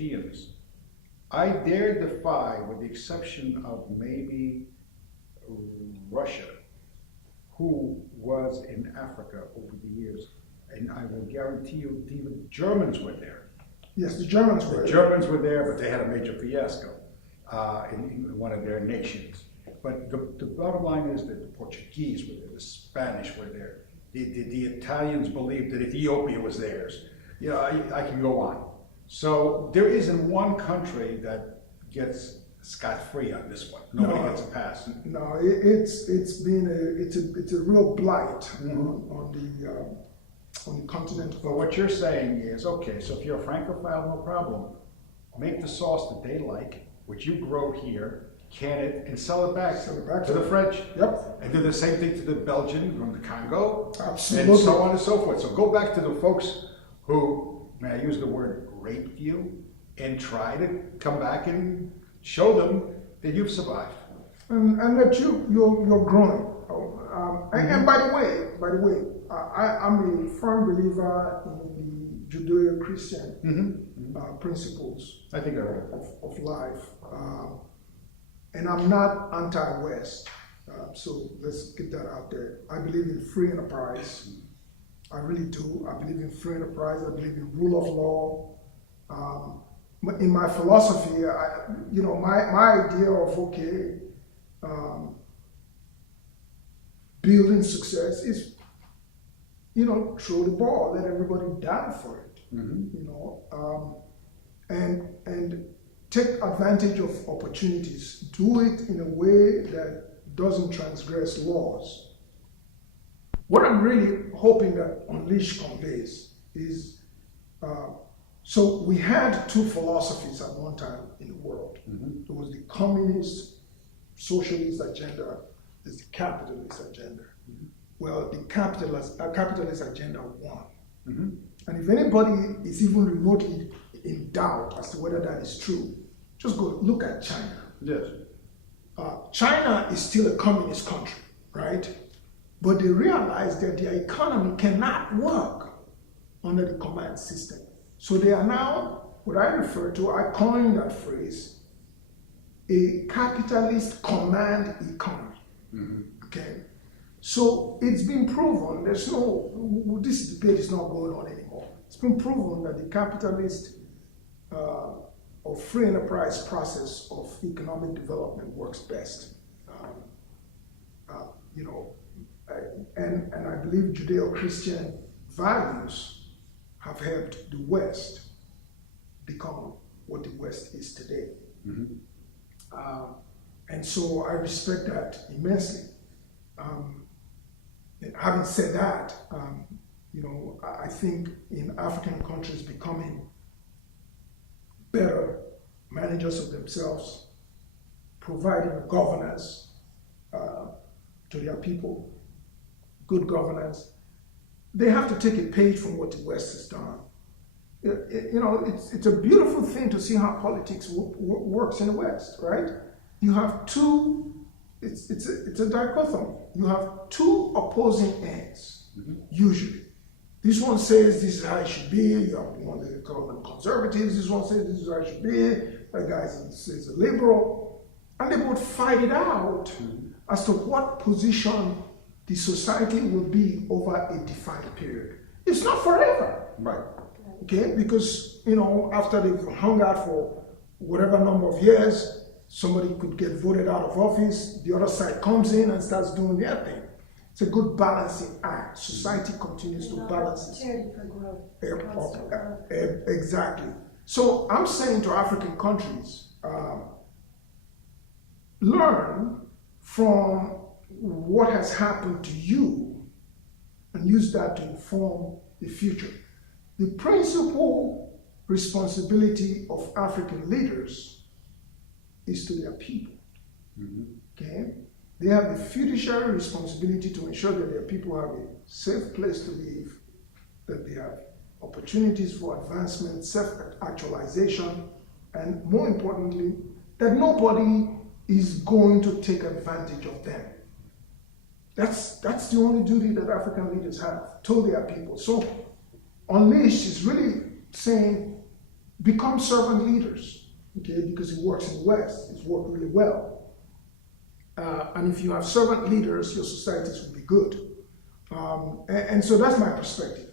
Europeans. I dare defy, with the exception of maybe Russia, who was in Africa over the years, and I will guarantee you, even Germans were there. Yes, the Germans were. The Germans were there, but they had a major fiasco in one of their nations. But the bottom line is that the Portuguese were there, the Spanish were there, the Italians believed that Ethiopia was theirs. You know, I can go on. So there isn't one country that gets scot-free on this one. Nobody gets a pass. No, it's a real blight on the continent. But what you're saying is, okay, so if you're a Francophile, no problem. Make the sauce that they like, which you grow here, can it, and sell it back to the French. Yep. And do the same thing to the Belgian from the Congo. Absolutely. And so on and so forth. So go back to the folks who, may I use the word, raped you, and try to come back and show them that you've survived. And that you're growing. And by the way, I'm a firm believer in the Judeo-Christian principles I think I heard it. of life. And I'm not anti-West, so let's get that out there. I believe in free enterprise. I really do. I believe in free enterprise. I believe in rule of law. In my philosophy, my idea of building success is, throw the ball, let everybody die for it. And take advantage of opportunities. Do it in a way that doesn't transgress laws. What I'm really hoping that Unleash conveys is, so we had two philosophies at one time in the world. There was the communist, socialist agenda, there's the capitalist agenda. Well, the capitalist agenda won. And if anybody is even remotely in doubt as to whether that is true, just go look at China. Yes. China is still a communist country, right? But they realize that their economy cannot work under the command system. So they are now, what I refer to, I coined that phrase, a capitalist command economy. Okay? So it's been proven, this debate is not going on anymore. It's been proven that the capitalist or free enterprise process of economic development works best. And I believe Judeo-Christian values have helped the West become what the West is today. And so I respect that immensely. And having said that, I think in African countries becoming better managers of themselves, providing governance to their people, good governance, they have to take a page from what the West has done. It's a beautiful thing to see how politics works in the West, right? You have two, it's a dichotomy. You have two opposing ends, usually. This one says this is how it should be. You have one that call them conservatives. This one says this is how it should be. That guy says a liberal. And they both fight it out as to what position the society will be over a defined period. It's not forever. Right. Okay? Because, after they've hung out for whatever number of years, somebody could get voted out of office, the other side comes in and starts doing their thing. It's a good balancing act. Society continues to balance it. Charity for growth. Exactly. So I'm saying to African countries, learn from what has happened to you and use that to inform the future. The principal responsibility of African leaders is to their people. Okay? They have the fiduciary responsibility to ensure that their people have a safe place to live, that they have opportunities for advancement, self-actualization, and more importantly, that nobody is going to take advantage of them. That's the only duty that African leaders have to their people. So Unleashed is really saying, become servant leaders, okay, because it works in the West. It's worked really well. And if you have servant leaders, your societies will be good. And so that's my perspective.